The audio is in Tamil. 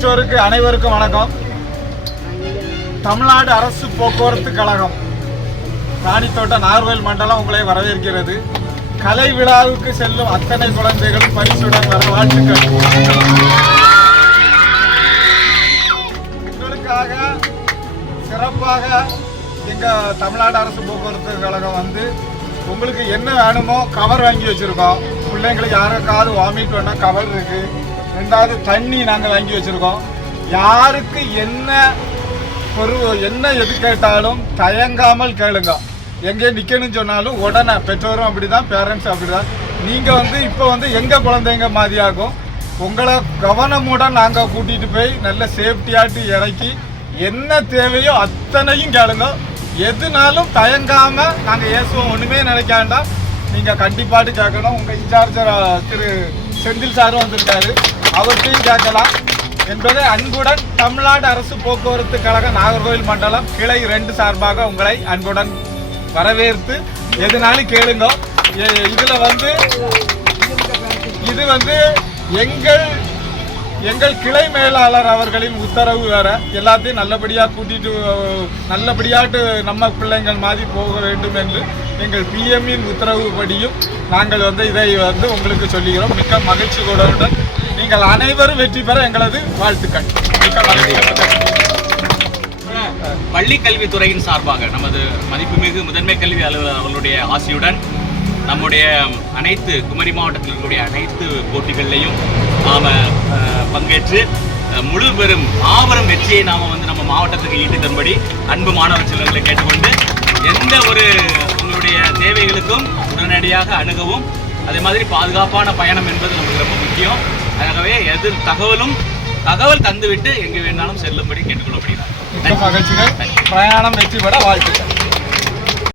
பெற்றோருக்கு அனைவருக்கும் வணக்கம். தமிழ்நாடு அரசு போக்குவரத்து கழகம் ராணித்தோட்டம் நாகர்கோவில் மண்டலம் உங்களை வரவேற்கிறது. கலை விழாவுக்கு செல்லும் அத்தனை குழந்தைகளும் பரிசுடன் வர வாழ்த்துக்கள். உங்களுக்காக சிறப்பாக எங்கள் தமிழ்நாடு அரசு போக்குவரத்து கழகம் வந்து உங்களுக்கு என்ன வேணுமோ கவர் வாங்கி வச்சுருக்கோம். பிள்ளைங்களுக்கு யாருக்காவது வாமிட் வேணால் கவர் இருக்குது. ரெண்டாவது தண்ணி நாங்கள் வாங்கி வச்சுருக்கோம். யாருக்கு என்ன எது கேட்டாலும் தயங்காமல் கேளுங்க. எங்கே நிற்கணும்னு சொன்னாலும் உடனே பெற்றோரும் அப்படி தான், பேரண்ட்ஸ் அப்படி தான். நீங்கள் இப்போ எங்கள் குழந்தைங்க மாதிரியாகும். உங்களை கவனமுடன் நாங்கள் கூட்டிகிட்டு போய் நல்ல சேஃப்டியாட்டு இறக்கி என்ன தேவையோ அத்தனையும் கேளுங்க. எதுனாலும் தயங்காமல் நாங்கள் ஏசுவோம். ஒன்றுமே நினைக்காண்டா நீங்கள் கண்டிப்பாட்டு கேட்கணும். உங்கள் இன்சார்ஜர் திரு செந்தில் சாரும் வந்திருக்காரு, அவர்கிட்டையும் கேட்கலாம் என்பதை அன்புடன் தமிழ்நாடு அரசு போக்குவரத்து கழக நாகர்கோவில் மண்டலம் கிளை 2 சார்பாக உங்களை அன்புடன் வரவேற்று எதுனாலும் கேளுங்க. இது எங்கள் கிளை மேலாளர் அவர்களின் உத்தரவு வேற. எல்லாத்தையும் நல்லபடியாக கூட்டிட்டு நல்லபடியாட்டு நம்ம பிள்ளைங்கள் மாதிரி போக வேண்டும் என்று எங்கள் பிஎம்மின் உத்தரவுப்படியும் நாங்கள் இதை உங்களுக்கு சொல்லுகிறோம். மிக்க மகிழ்ச்சிகளுடன் நீங்கள் அனைவரும் வெற்றி பெற எங்களது வாழ்த்துக்கள். மிக்க மகிழ்ச்சி. பள்ளி கல்வித்துறையின் சார்பாக நமது மதிப்புமிகு முதன்மை கல்வி அலுவலர் அவர்களுடைய ஆசியுடன் நம்முடைய அனைத்து குமரி மாவட்டத்தில் இருக்கக்கூடிய அனைத்து போட்டிகளிலையும் நாம் பங்கேற்று முழு பெரும் மாபெரும் வெற்றியை நாம் நம்ம மாவட்டத்துக்கு ஈட்டி தரும்படி அன்பு மாணவ செல்வங்களை கேட்டுக்கொண்டு எந்த ஒரு உங்களுடைய தேவைகளுக்கும் உடனடியாக அணுகவும், அதே மாதிரி பாதுகாப்பான பயணம் என்பது நமக்கு ரொம்ப முக்கியம். ஆகவே தகவல் தந்துவிட்டு எங்கே வேணாலும் செல்லும்படி கேட்டுக்கொள்ளப்படுகிறார். மகிழ்ச்சிகள். பிரயாணம் வெற்றி பெற வாழ்த்துக்கள்.